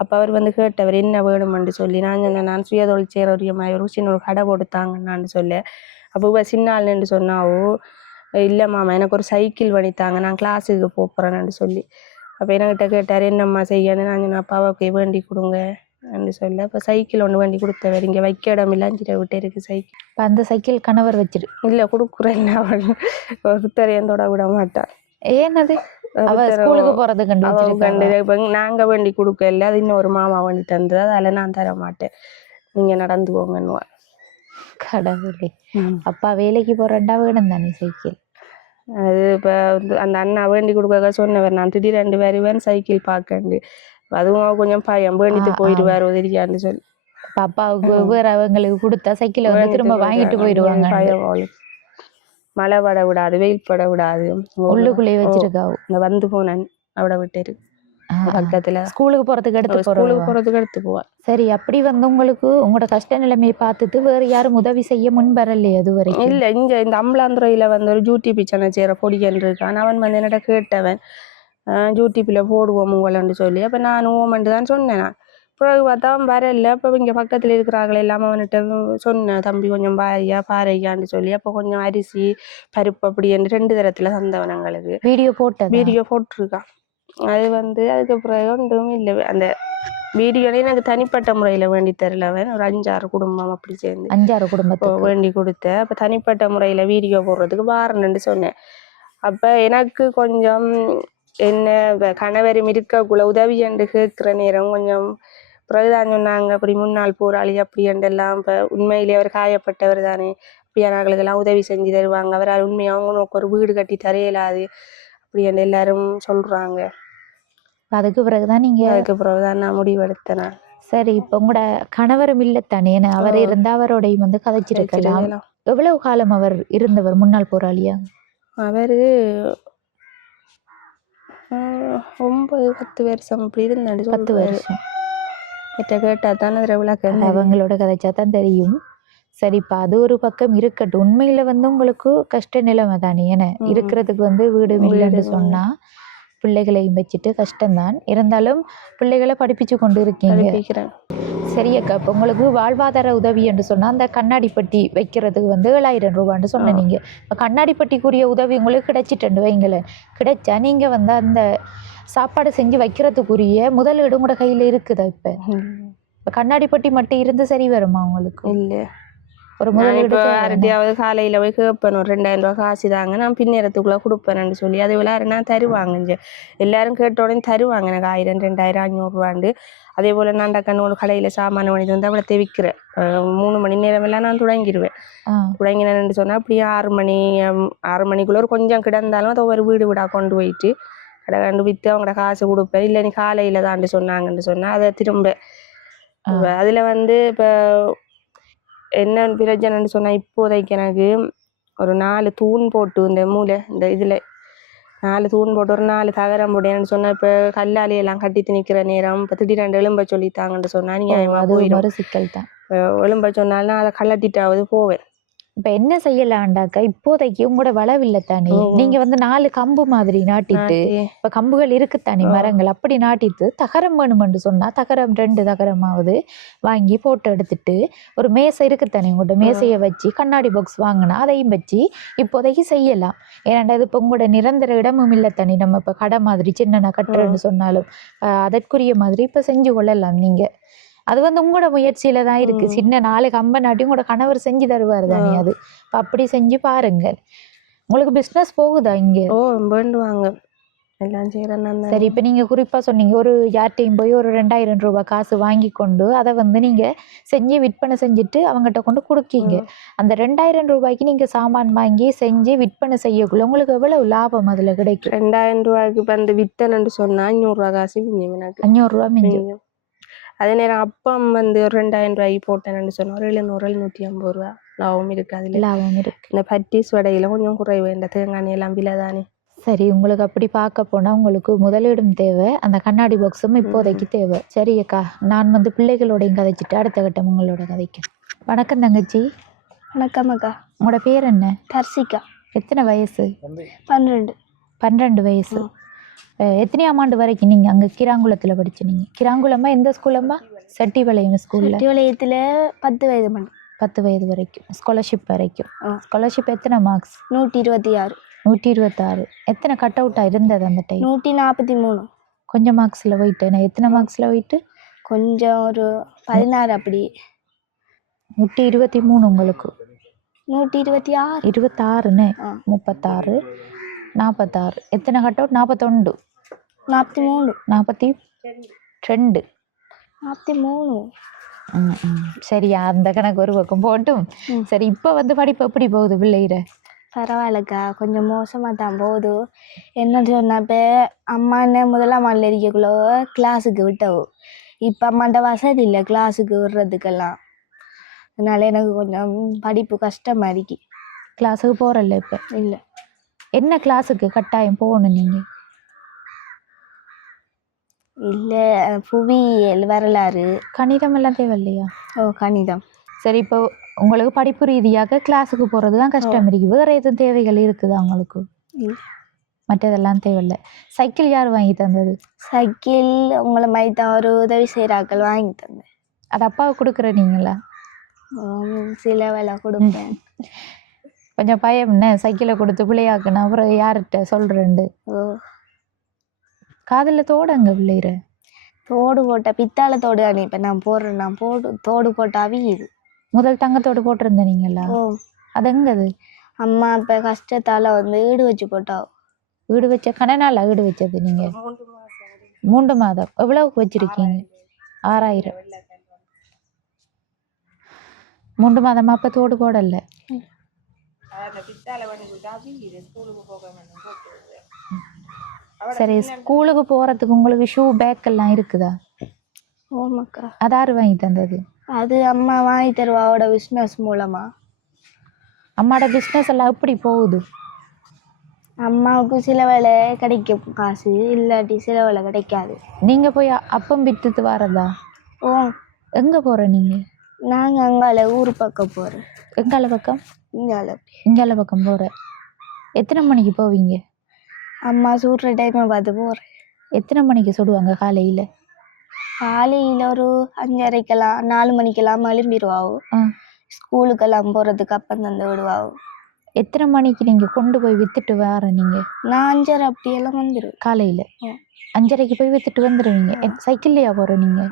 அப்போ அவர் வந்து கேட்டவர் என்ன வேணுமென்று சொல்லி நான் சொன்னேன் நான் சுயதொழில் செய்கிறவரியமாக ஒரு சின்ன ஒரு கடை கொடுத்தாங்கன்னு சொல்ல. அப்போ இவ சின்ன ஆள்னு சொன்னாவோ, இல்லை மாமா எனக்கு ஒரு சைக்கிள் பண்ணித்தாங்க நான் கிளாஸுக்கு போகிறேன்னு சொல்லி. அப்போ என்கிட்ட கேட்டார் என்னம்மா செய்யணும். நான் சொன்னேன் அப்பாவுக்கு வேண்டி கொடுங்க என்று சொல்ல. இப்போ சைக்கிள் ஒன்று வேண்டி கொடுத்தவர். இங்கே வைக்க இடம் இல்லை, 5 விட்டு இருக்குது சைக்கிள். இப்போ அந்த சைக்கிள் கணவர் வச்சிரு? இல்லை, கொடுக்குறேன். அவள் ஒருத்தரையும் தொட விட மாட்டாள். ஏன்னது? ஸ்கூலுக்கு போகிறதுக்கு இப்போ நாங்கள் வேண்டி கொடுக்கல, அது இன்னும் ஒரு மாமா வேண்டி தந்தது, அதில் நான் தர மாட்டேன், நீங்கள் நடந்து போங்கன்னுவாள். கடவுளே, அப்பா வேலைக்கு போகிறேன்டா வேணும் தானே சைக்கிள்? அது இப்போ அந்த அண்ணா வேண்டி கொடுக்க சொன்னவர் நான் திடீரெண்டு வருவேன் சைக்கிள் பார்க்கண்டு. அதுவும் கொஞ்சம் பயம், வேண்டிட்டு போயிடுவார் உதவியான்னு சொல்லி. அப்பாவுக்கு வேற அவங்களுக்கு கொடுத்தா சைக்கிளை வந்து திரும்ப வாங்கிட்டு போயிடுவாங்க. பயம் அவளுக்கு. மழை பட விடாது, வெயில் பட விடாது, உள்ளுக்குள்ளே வச்சிருக்கா. வந்து போனேன் அவட விட்டு பக்கத்துல ஸ்கூலுக்கு போறதுக்கு எடுத்து போவா. சரி, அப்படி வந்து உங்களுக்கு உங்களோட கஷ்ட நிலைமையை பார்த்துட்டு வேறு யாரும் உதவி செய்ய முன் வரலையே அது வரைக்கும்? இல்லை, இந்த அம்பலாந்துறையில வந்து ஒரு யூடியூப் சேனல் செய்கிற பொடியன் இருக்கான். அவன் வந்து என்னோட கேட்டவன் யூடியூப்பில் போடுவோம் உங்களன்னு சொல்லி. அப்போ நான் ஓமன்ட்டு தான் சொன்னேன். பிறகு பார்த்தா வரல. இப்போ இங்கே பக்கத்தில் இருக்கிறாங்களே எல்லாம் அவன்கிட்ட சொன்னேன், தம்பி கொஞ்சம் பாறையான்னு சொல்லி. அப்போ கொஞ்சம் அரிசி பருப்பு அப்படின்னு 2 தரத்தில் தந்தவன் எங்களுக்கு. வீடியோ போட்டிருக்கான். அது வந்து அதுக்கு பிறகு ஒன்றும் இல்லை. அந்த வீடியோலேயே எனக்கு தனிப்பட்ட முறையில் வேண்டி தரல. அவன் ஒரு 5-6 குடும்பம் அப்படி சேர்ந்து 5-6 குடும்பத்துக்கு வேண்டி கொடுத்தேன். அப்போ தனிப்பட்ட முறையில் வீடியோ போடுறதுக்கு வாரணுன்னு சொன்னேன். அப்போ எனக்கு கொஞ்சம் என்ன கணவரும் இருக்கக்குள்ள உதவி என்று கேட்குற நேரம் கொஞ்சம் பிறகுதான் சொன்னாங்க, அப்படி முன்னாள் போராளி அப்படி என்றெல்லாம். இப்போ உண்மையிலே அவர் காயப்பட்டவர் தானே, அப்படியானவர்களுக்கெல்லாம் உதவி செஞ்சு தருவாங்க, அவரால் உண்மையாக அவங்களுக்கு ஒரு வீடு கட்டி தரையலாது அப்படி என்று எல்லாரும் சொல்கிறாங்க. அதுக்கு பிறகுதான் நான் முடிவெடுத்தேன். சரி, இப்போ உங்களோட கணவரும் இல்லைத்தானே, அவர் இருந்தால் அவரோடையும் வந்து கதைச்சிருக்கலாம். எவ்வளவு காலம் அவர் இருந்தவர் முன்னாள் போராளியா? அவர் 9-10 வருஷம் அப்படி இருந்தாண்டு. 10 வருஷம் கேட்டா தானே விளக்கம், அவங்களோட கதைச்சா தான் தெரியும். சரிப்பா, அது ஒரு பக்கம் இருக்கட்டும். உண்மையில வந்து உங்களுக்கு கஷ்ட நிலைமை தானே, ஏன்னா இருக்கிறதுக்கு வந்து வீடு இல்லைன்னு சொன்னா பிள்ளைகளையும் வச்சுட்டு கஷ்டம்தான். இருந்தாலும் பிள்ளைகளை படிப்பிச்சு கொண்டு இருக்கீங்க. சரியக்கா, இப்போ உங்களுக்கு வாழ்வாதார உதவி என்று சொன்னால் அந்த கண்ணாடி பெட்டி வைக்கிறதுக்கு வந்து 7000 ரூபான்னு சொன்னீங்க. இப்போ கண்ணாடி பெட்டிக்குரிய உதவி உங்களுக்கு கிடைச்சிட்டு வைங்களேன். கிடைச்சா நீங்கள் வந்து அந்த சாப்பாடு செஞ்சு வைக்கிறதுக்குரிய முதலீடு உங்களோட கையில் இருக்குதா? இப்போ கண்ணாடி பெட்டி மட்டும் இருந்து சரி வருமா உங்களுக்கு? இல்லை, ஒரு நான் முதலீடு இப்போ தேவை. யார்கிட்டயாவது காலையில் போய் கேட்பேன், ஒரு 2000 ரூபா காசு தாங்க, நான் பின்னேரத்துக்குள்ளே கொடுப்பேன்னு சொல்லி அது விளையாடுனா தருவாங்க. இங்கே எல்லாரும் கேட்ட உடனே தருவாங்க எனக்கு 1000 2000 500 அதே போல் நான் டக்குன்னு கடையில் சாமான வாங்கிட்டு வந்து அவளை விற்கிறேன். 3 மணி நேரமெல்லாம் நான் தொடங்கிடுவேன். தொடங்கினேன்னு சொன்னால் அப்படியே 6 மணிக்குள்ளே ஒரு கொஞ்சம் கிடந்தாலும் அதை ஒரு வீடு வீடாக கொண்டு போயிட்டு கடை கண்டு விற்று அவங்களோட காசு கொடுப்பேன். இல்லை நீ காலையில் தாண்டு சொன்னாங்கன்னு சொன்னால் அதை திரும்ப அதில் வந்து இப்போ என்ன பிரச்சனைன்னு சொன்னால் இப்போதைக்கு எனக்கு ஒரு 4 தூண் போட்டு இந்த மூளை இந்த இதில் 4 தூண் போட்டு ஒரு 4 தகரம் போட்டேன்னு சொன்னால் இப்போ கல்லாலையெல்லாம் கட்டிட்டு நிற்கிற நேரம் இப்போ திடீரெண்டு எலும்ப சொல்லித்தாங்கன்னு சொன்னால் நியாயமாக போயிடும். சிக்கல் தான். எலும்ப சொன்னாலும் அதை கள்ளட்டிட்டாவது போவேன். இப்ப என்ன செய்யலாண்டாக்கா, இப்போதைக்கு உங்களோட வளவில்லை தானே, நீங்க வந்து 4 கம்பு மாதிரி நாட்டிட்டு, இப்ப கம்புகள் இருக்குத்தானே மரங்கள், அப்படி நாட்டிட்டு தகரம் வேணுமென்று சொன்னா தகரம் 2 தகரமாவது வாங்கி போட்டோ எடுத்துட்டு ஒரு மேசை இருக்குத்தானே உங்களோட மேசையை வச்சு கண்ணாடி பாக்ஸ் வாங்கினா அதையும் வச்சு இப்போதைக்கு செய்யலாம். ஏன்னா இது இப்போ உங்களோட நிரந்தர இடமும் இல்லை தானே, நம்ம இப்போ கடை மாதிரி சின்ன கட்டுறேன்னு சொன்னாலும் அதற்குரிய மாதிரி இப்போ செஞ்சு கொள்ளலாம். நீங்க அது வந்து உங்களோட முயற்சியில தான் இருக்கு. சின்ன 4 கம்பை நாட்டி உங்களோட கணவர் செஞ்சு தருவார் தானே, அது அப்படி செஞ்சு பாருங்க. உங்களுக்கு பிஸ்னஸ் போகுதா இங்க? வேண்டுவாங்க எல்லாம் செய்யறேன். சரி, இப்ப நீங்க குறிப்பா சொன்னீங்க ஒரு யார்ட்டையும் போய் ஒரு 2000 ரூபாய் காசு வாங்கி கொண்டு அதை வந்து நீங்க செஞ்சு விற்பனை செஞ்சுட்டு அவங்ககிட்ட கொண்டு கொடுக்கீங்க. அந்த 2000 ரூபாய்க்கு நீங்க சாமான் வாங்கி செஞ்சு விற்பனை செய்யக்குள்ள உங்களுக்கு எவ்வளவு லாபம் அதுல கிடைக்கும்? 2000 ரூபாய்க்கு இப்போ அந்த வித்தனன்னு சொன்னா 500 ரூபா காசு மிஞ்சும் எனக்கு. 500 ரூபா மிஞ்சும். அதே நேரம் அப்பம் வந்து ஒரு 2000 ரூபாய்க்கு போட்டேன்னு சொன்னா ஒரு 700 750 ரூபா லாபம் இருக்கு. அதுல லாபம் இருக்கு. இந்த பட்டிஸ் வடையில கொஞ்சம் குறைவு, இந்த தேங்காய் எல்லாம் விலை தானே. சரி, உங்களுக்கு அப்படி பார்க்க போனா உங்களுக்கு முதலீடும் தேவை, அந்த கண்ணாடி பாக்ஸும் இப்போதைக்கு தேவை. சரி அக்கா, நான் வந்து பிள்ளைகளோடையும் கதைச்சிட்டு அடுத்த கட்டம் உங்களோட கதைக்கு. வணக்கம் தங்கச்சி. வணக்கம் அக்கா. உங்களோட பேர் என்ன? தர்சிகா. எத்தனை வயசு? 12. 12 வயசு. எத்தனையாம் ஆண்டு வரைக்கும் நீங்க அங்க கிராங்குளத்துல படிச்சீங்க? கிராங்குளமா எந்த ஸ்கூலம்மா? செட்டிவளையம் ஸ்கூல்ல. செட்டிவளையத்துல 10 வயது மணி. 10 வயது வரைக்கும் ஸ்காலர்ஷிப் வரைக்கும். ஸ்காலர்ஷிப் எத்தனை மார்க்ஸ்? 126. 126. எத்தனை கட் அவுட்டா இருந்தது அந்த டைம்? 143. கொஞ்சம் மார்க்ஸ்ல போயிட்டு நான் எத்தனை மார்க்ஸ்ல போயிட்டு? கொஞ்சம் ஒரு 16 அப்படி. 123 உங்களுக்கு? 126. 26ன்னு 36 46. எத்தனை கட் அவுட்? 41. 43. 42. 43. சரியா, அந்த கணக்கு ஒரு பக்கம் போட்டும். சரி, இப்ப வந்து படிப்பு எப்படி போகுது பிள்ளைகிற? பரவாயில்லக்கா, கொஞ்சம் மோசமாக தான் போகுது. என்ன சொன்னப்ப அம்மா என்ன முதலாம் ஆள் இருக்கக்குள்ள கிளாஸுக்கு விட்டவோ, இப்போ அம்மாண்ட வசதி இல்லை கிளாஸுக்கு விடுறதுக்கெல்லாம். அதனால எனக்கு கொஞ்சம் படிப்பு கஷ்டமாக இருக்கு. கிளாஸுக்கு போகிறல்ல இப்போ? இல்லை. என்ன கிளாஸுக்கு கட்டாயம் போகணும் நீங்கள்? இல்லை, புவியியல், வரலாறு, கணிதம் எல்லாம் தேவையில்லையா? கணிதம். சரி, இப்போ உங்களுக்கு படிப்பு ரீதியாக கிளாஸுக்கு போகிறது தான் கஷ்டம் இருக்கு. வேறு எதுவும் தேவைகள் இருக்குதா உங்களுக்கு? மற்றதெல்லாம் தேவையில்லை. சைக்கிள் யார் வாங்கி தந்தது? சைக்கிள் உங்களை மாதிரி தான் ஒரு உதவி செய்கிறாக்கள் வாங்கி தந்தேன். அது அப்பாவுக்கு கொடுக்குற நீங்களா? சில வேலை கொடுப்பேன். கொஞ்சம் பயம் என்ன, சைக்கிளை கொடுத்து பிள்ளையாக்குனா அப்புறம் யார்கிட்ட சொல்கிறேன்டு? காதில் தோடுங்க பிள்ளைகிற? தோடு போட்ட பித்தாளை தோடு தானே இப்போ நான் போடுறேன். நான் தோடு போட்டாவே இது முதல் தங்கத்தோடு போட்டிருந்த நீங்களா? அது எங்கது? அம்மா இப்போ கஷ்டத்தால் வந்து ஈடு வச்சு போட்டா. ஈடு வச்ச கணநாள் ஈடு வச்சது நீங்கள்? 3 மாதம். எவ்வளவுக்கு வச்சிருக்கீங்க? 6000. 3 மாதமா அப்போ தோடு போடல? சரி, ஸ்கூலுக்கு போகிறதுக்கு உங்களுக்கு ஷூ பேக் எல்லாம் இருக்குதா? ஓமாக்கா. அது யார் வாங்கி தந்தது? அது அம்மா வாங்கி தருவாவோட பிஸ்னஸ் மூலமா. அம்மாவோட பிஸ்னஸ் எல்லாம் எப்படி போகுது? அம்மாவுக்கு சில வேலை கிடைக்கும் காசு, இல்லாட்டி சில வேலை கிடைக்காது. நீங்கள் போய் அப்பம் விட்டுட்டு வரதா? எங்கே போகிற நீங்கள்? நாங்கள் அங்கால ஊர் பக்கம் போகிறோம். எங்கால பக்கம்? இங்கால பக்கம் போகிறேன். எத்தனை மணிக்கு போவீங்க? அம்மா சுடுற டைமை பார்த்து போகிறேன். எத்தனை மணிக்கு சுடுவாங்க காலையில்? காலையில் ஒரு 5:30க்கெல்லாம் 4 மணிக்கெல்லாம் எழும்பிடுவாவோ. ஸ்கூலுக்கெல்லாம் போகிறதுக்கு அப்பம் தந்து விடுவாவோ. எத்தனை மணிக்கு நீங்கள் கொண்டு போய் விற்றுட்டு வர நீங்கள்? நான் 5:30 அப்படியெல்லாம் வந்துடுவேன். காலையில் 5:30க்கு போய் விற்றுட்டு வந்துடுவீங்க. சைக்கிள்லையா போகிற நீங்கள்?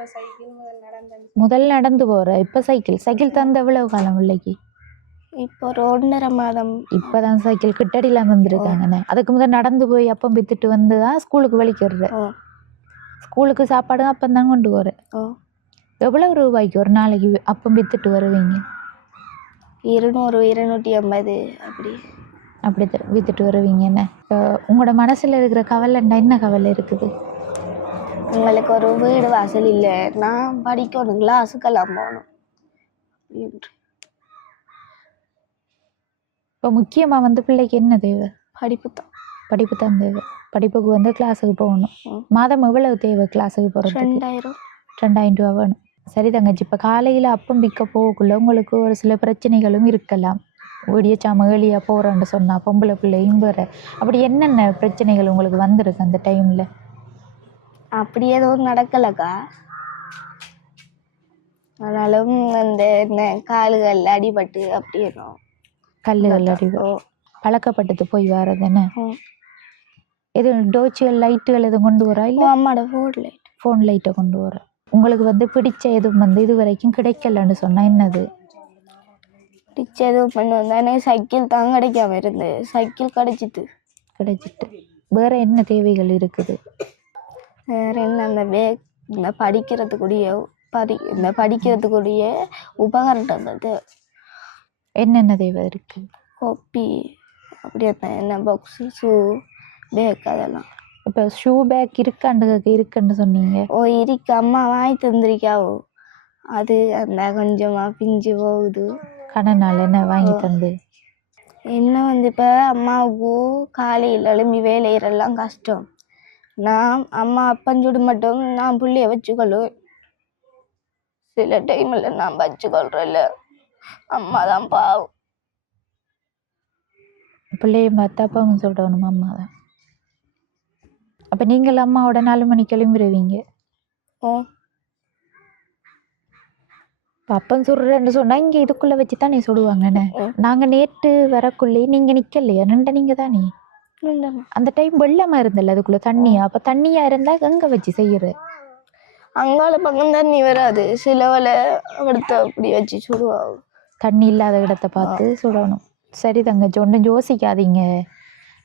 இப்போ சைக்கிள் நடந்து முதல் நடந்து போற, இப்ப சைக்கிள் தந்த எவ்வளவு காலம் பிள்ளைக்கு? இப்போ ஒரு 1.5 மாதம். இப்பதான் சைக்கிள் கிட்டடியில வந்திருக்காங்கண்ணே. அதுக்கு முதல் நடந்து போய் அப்பம் வித்துட்டு வந்து தான் ஸ்கூலுக்கு வலிக்கிறது. ஓ ஸ்கூலுக்கு சாப்பாடு அப்பம் தான் கொண்டு போற. ஓ எவ்வளவு ரூபாய்க்கு ஒரு நாளைக்கு அப்பம் வித்துட்டு வருவீங்க? 200 250 அப்படி. அப்படி வித்துட்டு வருவீங்கண்ணே. உங்களோட மனசுல இருக்கிற கவலைன்னா என்ன கவலை இருக்குது? உங்களுக்கு ஒரு வீடு வாசல் இல்லை, நான் படிக்கணும், கிளாஸுக்கெல்லாம் போகணும். இப்போ முக்கியமா வந்து பிள்ளைக்கு என்ன தேவை? படிப்பு தான். படிப்பு தான் தேவை. படிப்புக்கு வந்து கிளாஸுக்கு போகணும். மாதம் எவ்வளவு தேவை கிளாஸுக்கு போகிறதுக்கு? 2000. 2000 ரூபா வேணும். சரி தங்கச்சி, இப்போ காலையில் அப்பம் விற்க போகக்குள்ள உங்களுக்கு ஒரு சில பிரச்சனைகளும் இருக்கலாம். விடிய சாமகளியாக போகிறேன்னு சொன்னால் பொம்பளை பிள்ளையும் வேற. அப்படி என்னென்ன பிரச்சனைகள் உங்களுக்கு வந்திருக்கு அந்த டைமில்? அப்படி எதுவும் நடக்கலக்கா. ஆனாலும் அந்த என்ன கால்கள் அடிபட்டு அப்படி எதுவும் கல்லுகள் அடி பழக்கப்பட்டது போய் வர்றது என்ன? எதுவும் டோச்சிகள் லைட்டுகள் எதுவும் கொண்டு வரா? இல்லை அம்மாவோட ஃபோன் லைட்டை கொண்டு வர. உங்களுக்கு வந்து பிடிச்ச எதுவும் வந்து இது வரைக்கும் கிடைக்கலன்னு சொன்னால் என்னது? பிடிச்ச எதுவும் பண்ணுவோம் தானே. சைக்கிள் தான் கிடைக்காம இருந்து, சைக்கிள் கிடைச்சிட்டு. வேற என்ன தேவைகள் இருக்குது? வேற என்ன, அந்த பேக், இந்த படிக்கிறதுக்குரிய உபகரணங்கள் என்னென்ன தேவை இருக்கு? கோப்பி அப்படியே என்ன, பாக்ஸு, ஷூ பேக் அதெல்லாம். இப்போ ஷூ பேக் இருக்குன்னு சொன்னீங்க. ஓ இருக்கு, அம்மா வாங்கி தந்திருக்காவோ. அது அந்த கொஞ்சமா பிஞ்சு போகுது. கடனால் என்ன வாங்கி தந்து? என்ன வந்து இப்போ அம்மாவுக்கு காலையில் எழும்பி வேலையிறெல்லாம் கஷ்டம். நான் அம்மா அப்பஞ்சோடு மட்டும் நான் பிள்ளைய வச்சுக்கொள்ளுவேன். சில டைமில் நான் வச்சுக்கொள்றேன்ல, அம்மா தான் பாவம். பிள்ளைய பார்த்தா அப்பாவும் சொல்லணும் அம்மா தான். அப்போ நீங்கள் அம்மாவோட 4 மணிக்கு கிளம்பிடுவீங்க. ஓ அப்பன் சுடுறேன்னு சொன்னால் இங்கே இதுக்குள்ளே வச்சு தான் நீ சுடுவாங்கண்ணே. நாங்கள் நேற்று வரக்குள்ளே நீங்கள் நிற்கலையா? நீங்கள் தானே அந்த டைம் வெள்ளமாக இருந்தல அதுக்குள்ளே தண்ணியா? அப்போ தண்ணியாக இருந்தால் எங்கே வச்சு செய்கிற? அங்கால பக்கம் தண்ணி வராது, சிலவலை எடுத்து அப்படி வச்சு சுடுவாங்க. தண்ணி இல்லாத இடத்த பார்த்து சுடணும். சரி தங்கச்சி, ஒன்றும் யோசிக்காதீங்க.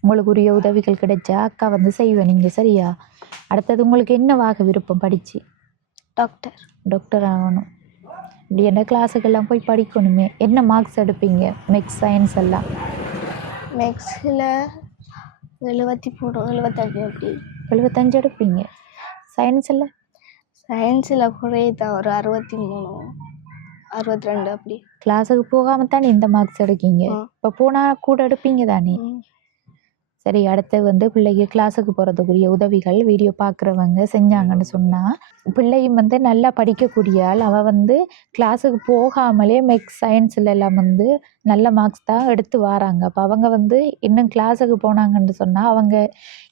உங்களுக்கு உரிய உதவிகள் கிடைச்சா அக்கா வந்து செய்வேன். நீங்கள் சரியா? அடுத்தது உங்களுக்கு என்னவாக விருப்பம்? படித்து டாக்டர் ஆகணும். இப்படி என்ன கிளாஸுக்கெல்லாம் போய் படிக்கணுமே. என்ன மார்க்ஸ் எடுப்பீங்க? மேக்ஸ் சயின்ஸ் எல்லாம்? மேக்ஸில் 73 75 அப்படி. 75 எடுப்பீங்க. சயின்ஸில் குறையதான் ஒரு 63 62 அப்படி. கிளாஸுக்கு போகாமல் தானே இந்த மார்க்ஸ் எடுக்கீங்க. இப்போ போனால் கூட எடுப்பீங்க தானே. சரி, அடுத்து வந்து பிள்ளைக்கு கிளாஸுக்கு போகிறதுக்குரிய உதவிகள் வீடியோ பார்க்குறவங்க செஞ்சாங்கன்னு சொன்னால், பிள்ளையும் வந்து நல்லா படிக்கக்கூடிய ஆள். அவள் வந்து கிளாஸுக்கு போகாமலே மேக்ஸ் சயின்ஸில் எல்லாம் வந்து நல்ல மார்க்ஸ் தான் எடுத்து வராங்க. அப்போ அவங்க வந்து இன்னும் கிளாஸுக்கு போனாங்கன்னு சொன்னால் அவங்க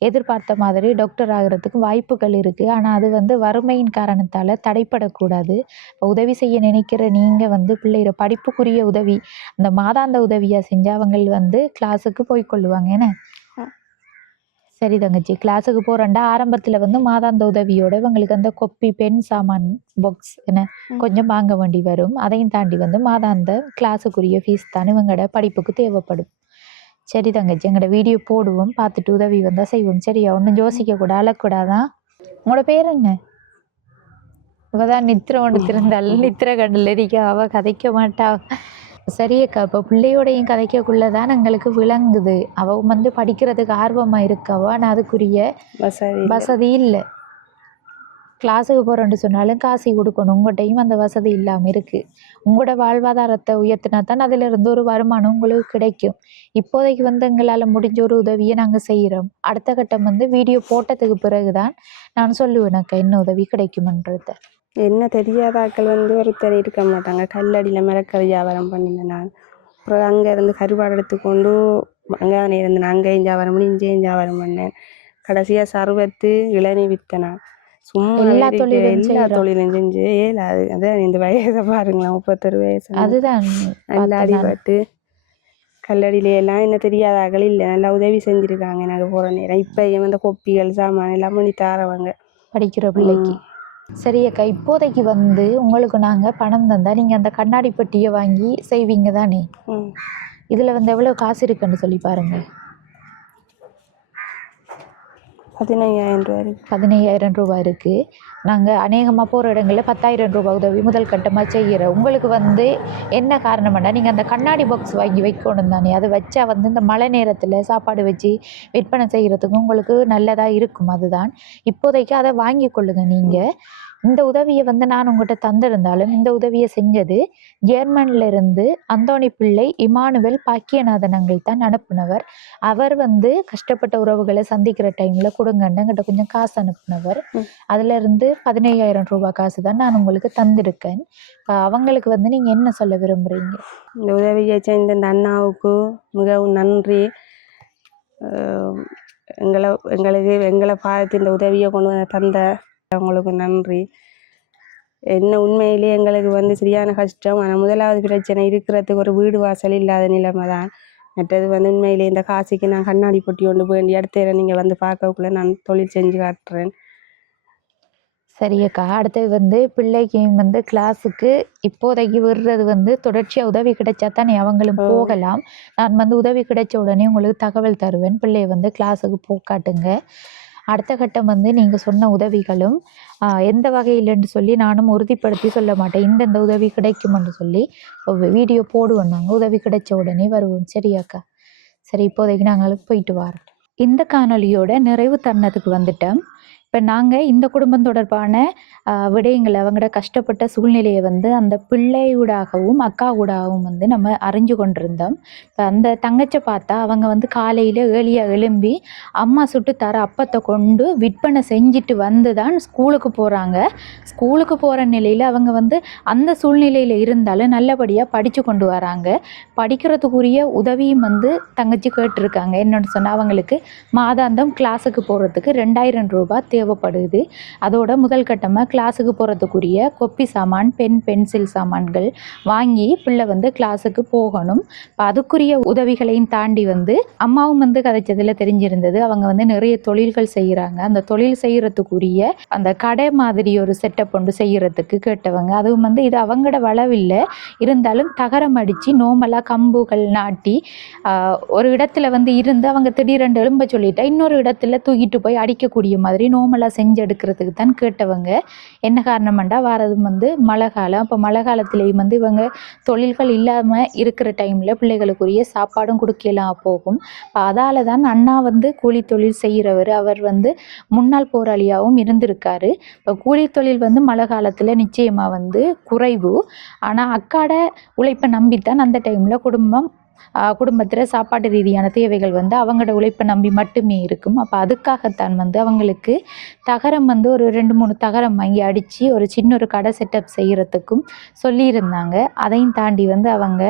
எதிர்பார்த்த மாதிரி டாக்டர் ஆகிறதுக்கு வாய்ப்புகள் இருக்குது. ஆனால் அது வந்து வறுமையின் காரணத்தால் தடைப்படக்கூடாது. உதவி செய்ய நினைக்கிற நீங்கள் வந்து பிள்ளைகிற படிப்புக்குரிய உதவி, அந்த மாதாந்த உதவியாக செஞ்சு அவங்க வந்து கிளாஸுக்கு போய்க்கொள்ளுவாங்க. என்ன சரி தங்கச்சி, கிளாஸுக்கு போகிறேன்டா ஆரம்பத்தில் வந்து மாதாந்த உதவியோட இவங்களுக்கு அந்த கொப்பி, பென், சாமான், பாக்ஸ் என்ன கொஞ்சம் வாங்க வேண்டி வரும். அதையும் தாண்டி வந்து மாதாந்த கிளாஸுக்குரிய ஃபீஸ் தான் இவங்களோட படிப்புக்கு தேவைப்படும். சரி தங்கச்சி, எங்களோட வீடியோ போடுவோம், பார்த்துட்டு உதவி வந்தால் செய்வோம். சரியா? ஒன்றும் யோசிக்கக்கூடாது, அழக்கூடாதான். உங்களோட பேர் என்ன? இவதான் நித்திர ஒன்று திருந்தாள், நித்திர கண்டில் இருக்க, அவள் கதைக்க மாட்டா. சரியக்கா, இப்போ பிள்ளையோடையும் கதைக்கக்குள்ளதான் எங்களுக்கு விளங்குது. அவள் வந்து படிக்கிறதுக்கு ஆர்வமாக இருக்கவோ, ஆனால் அதுக்குரிய வசதி இல்லை. கிளாஸுக்கு போகிறோன்னு சொன்னாலும் காசு கொடுக்கணும். உங்கள்கிட்டையும் அந்த வசதி இல்லாமல் இருக்குது. உங்களோட வாழ்வாதாரத்தை உயர்த்தினா தான் அதிலிருந்து ஒரு வருமானம் உங்களுக்கு கிடைக்கும். இப்போதைக்கு வந்து எங்களால் முடிஞ்ச ஒரு உதவியை நாங்கள் செய்கிறோம். அடுத்த கட்டம் வந்து வீடியோ போட்டதுக்கு பிறகு தான் நான் சொல்லுவேன் எனக்கு என்ன உதவி கிடைக்குமன்றத. என்ன தெரியாத ஆட்கள் வந்து ஒருத்தர் இருக்க மாட்டாங்க. கல்லடியில் மிளக்கறி வியாபாரம் பண்ணினேன் நான். அப்புறம் அங்கே இருந்து கருவாடு எடுத்துக்கொண்டு அங்கே இருந்தேன். அங்கேயும் வியாபாரம் பண்ணி இங்கேயும் வியாபாரம் பண்ணேன். கடைசியாக சர்வத்து இளநீ வித்தனா. சும்மா எல்லா தொழிலும் செஞ்சு ஏலாது. அதான் இந்த வயசை பாருங்களேன், 31 வயசு. அதுதான் நல்லா அடிபட்டு கல்லடியிலாம் என்ன தெரியாத ஆட்கள் இல்லை, நல்லா உதவி செஞ்சுருக்காங்க எனக்கு போகிற நேரம். இப்போ வந்து கொப்பிகள் சாமான் எல்லாம் பண்ணி தாரவங்க படிக்கிற பிள்ளைக்கு. சரி அக்கா, இப்போதைக்கு வந்து உங்களுக்கு நாங்கள் பணம் தந்தால் நீங்கள் அந்த கண்ணாடி பெட்டியை வாங்கி செய்வீங்க தானே? ம். இதில் வந்து எவ்வளோ காசு இருக்குன்னு சொல்லி பாருங்கள். 15,000 ரூபா இருக்கு. 15,000 ரூபாய் இருக்குது. நாங்கள் அநேகமாக போகிற இடங்களில் 10,000 ரூபாய் உதவி முதல் கட்டமாக செய்கிறோம். உங்களுக்கு வந்து என்ன காரணம்னா, நீங்கள் அந்த கண்ணாடி பாக்ஸ் வாங்கி வைக்கணும் தானே. அதை வச்சா வந்து இந்த மழை நேரத்தில் சாப்பாடு வச்சு விற்பனை செய்கிறதுக்கும் உங்களுக்கு நல்லதாக இருக்கும். அதுதான் இப்போதைக்கு அதை வாங்கி கொள்ளுங்கள். நீங்கள் இந்த உதவியை வந்து நான் உங்கள்கிட்ட தந்திருந்தாலும் இந்த உதவியை செஞ்சது ஜெர்மனில இருந்து அந்தோணி பிள்ளை இமானுவேல் பாக்கியநாதனங்கள் தான் அனுப்புனவர். அவர் வந்து கஷ்டப்பட்ட உறவுகளை சந்திக்கிற டைமில் கொடுங்கன்னு என்கிட்ட கொஞ்சம் காசு அனுப்புனவர். அதுல இருந்து 15,000 ரூபாய் காசு தான் நான் உங்களுக்கு தந்திருக்கேன். அவங்களுக்கு வந்து நீங்கள் என்ன சொல்ல விரும்புகிறீங்க? இந்த உதவியை செஞ்ச இந்த அண்ணாவுக்கு மிகவும் நன்றி. எங்களை பார்த்து இந்த உதவியை கொண்டு வந்து தந்த அவங்களுக்கு நன்றி. என்ன உண்மையிலே எங்களுக்கு வந்து சரியான கஷ்டம். ஆனால் முதலாவது பிரச்சனை இருக்கிறதுக்கு ஒரு வீடு வாசல் இல்லாத நிலைமை தான். மற்றது வந்து உண்மையிலே இந்த காசுக்கு நான் கண்ணாடி பொட்டி கொண்டு போய் வேண்டிய இடத்துல நீங்கள் வந்து பார்க்கக்குள்ள நான் தொழில் செஞ்சு காட்டுறேன். சரியக்கா, அடுத்தது வந்து பிள்ளைக்கு வந்து கிளாஸுக்கு இப்போதைக்கு விடுறது வந்து தொடர்ச்சியாக உதவி கிடைச்சா தானே அவங்களும் போகலாம். நான் வந்து உதவி கிடைச்ச உடனே உங்களுக்கு தகவல் தருவேன். பிள்ளைய வந்து கிளாஸுக்கு போக்காட்டுங்க. அடுத்த கட்டம் வந்து நீங்கள் சொன்ன உதவிகளும் எந்த வகையிலன்னு சொல்லி நானும் உறுதிப்படுத்தி சொல்ல மாட்டேன். இந்த உதவி கிடைக்குமென்று சொல்லி வீடியோ போடுவோம். நாங்கள் உதவி கிடைச்ச உடனே வருவோம். சரியாக்கா? சரி, இப்போதைக்கு நாங்கள் போயிட்டு வரோம். இந்த காணொலியோட நிறைவு தருணத்துக்கு வந்துட்டோம். இப்போ நாங்கள் இந்த குடும்பம் தொடர்பான விடயங்களை அவங்களோட கஷ்டப்பட்ட சூழ்நிலையை வந்து அந்த பிள்ளையூடாகவும் அக்காவூடாகவும் வந்து நம்ம அறிஞ்சு கொண்டிருந்தோம். இப்போ அந்த தங்கச்சை பார்த்தா அவங்க வந்து காலையில் ஏழியாக எழும்பி அம்மா சுட்டு தர அப்பத்தை கொண்டு விற்பனை செஞ்சுட்டு வந்து தான் ஸ்கூலுக்கு போகிறாங்க. ஸ்கூலுக்கு போகிற நிலையில் அவங்க வந்து அந்த சூழ்நிலையில் இருந்தாலும் நல்லபடியாக படித்து கொண்டு வராங்க. படிக்கிறதுக்குரிய உதவியும் வந்து தங்கச்சி கேட்டிருக்காங்க. என்னென்னு சொன்னால் அவங்களுக்கு மாதாந்தம் கிளாஸுக்கு போகிறதுக்கு 2,000 ரூபாய் தேவைப்படுது. அதோட முதல் கட்டமாக கிளாஸுக்கு போகிறதுக்குரிய கொப்பி சாமான், பென்சில் சாமான்கள் வாங்கி பிள்ளை வந்து கிளாஸுக்கு போகணும். இப்போ அதுக்குரிய உதவிகளையும் தாண்டி வந்து அம்மாவும் வந்து கதைச்சதில் தெரிஞ்சிருந்தது அவங்க வந்து நிறைய தொழில்கள் செய்கிறாங்க. அந்த தொழில் செய்கிறதுக்குரிய அந்த கடை மாதிரி ஒரு செட்டப் ஒன்று செய்கிறதுக்கு கேட்டவங்க. அதுவும் வந்து இது அவங்களோட வளவில்லை, இருந்தாலும் தகரம் அடித்து நோமலாக கம்புகள் நாட்டி ஒரு இடத்துல வந்து இருந்து அவங்க திடீரென்று எழும்ப சொல்லிட்டா இன்னொரு இடத்துல தூக்கிட்டு போய் அடிக்கக்கூடிய மாதிரி நோமலாக செஞ்சு எடுக்கிறதுக்கு தான் கேட்டவங்க. என்ன காரணம்டா வாரதும் வந்து மழை காலம். அப்போ மழை காலத்துலேயும் வந்து இவங்க தொழில்கள் இல்லாமல் இருக்கிற டைமில் பிள்ளைகளுக்குரிய சாப்பாடும் கொடுக்கலாம் போகும். அதால் தான் அண்ணா வந்து கூலி தொழில் செய்கிறவர். அவர் வந்து முன்னாள் போராளியாகவும் இருந்திருக்காரு. இப்போ கூலி தொழில் வந்து மழை காலத்தில் நிச்சயமாக வந்து குறைவு. ஆனால் அக்காட உழைப்பை நம்பித்தான் அந்த டைமில் குடும்பத்தில் சாப்பாட்டு ரீதியான தேவைகள் வந்து அவங்களோட உழைப்பை நம்பி மட்டுமே இருக்கும். அப்போ அதுக்காகத்தான் வந்து அவங்களுக்கு தகரம் வந்து ஒரு 2-3 தகரம் வாங்கி அடித்து ஒரு சின்ன ஒரு கடை செட்டப் செய்கிறதுக்கும் சொல்லியிருந்தாங்க. அதையும் தாண்டி வந்து அவங்க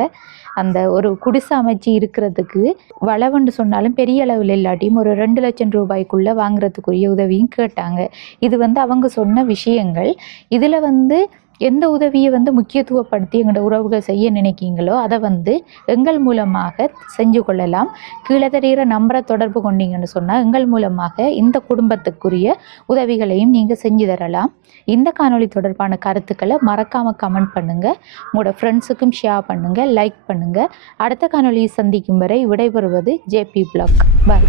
அந்த ஒரு குடிசை அமைச்சு இருக்கிறதுக்கு வளவுன்னு சொன்னாலும் பெரிய அளவில் இல்லாட்டியும் ஒரு 2 லட்சம் ரூபாய்க்குள்ளே வாங்குறதுக்குரிய உதவியும் கேட்டாங்க. இது வந்து அவங்க சொன்ன விஷயங்கள். இதில் வந்து எந்த உதவியை வந்து முக்கியத்துவப்படுத்தி எங்களோட உறவுகள் செய்ய நினைக்கிங்களோ அதை வந்து எங்கள் மூலமாக செஞ்சு கொள்ளலாம். கீழே தெரிகிற நம்பரை தொடர்பு கொண்டீங்கன்னு சொன்னால் எங்கள் மூலமாக இந்த குடும்பத்துக்குரிய உதவிகளையும் நீங்கள் செஞ்சு தரலாம். இந்த காணொளி தொடர்பான கருத்துக்களை மறக்காமல் கமெண்ட் பண்ணுங்கள். உங்களோட ஃப்ரெண்ட்ஸுக்கும் ஷேர் பண்ணுங்கள், லைக் பண்ணுங்கள். அடுத்த காணொளியை சந்திக்கும் வரை விடைபெறுவது JP Blog. பாய்.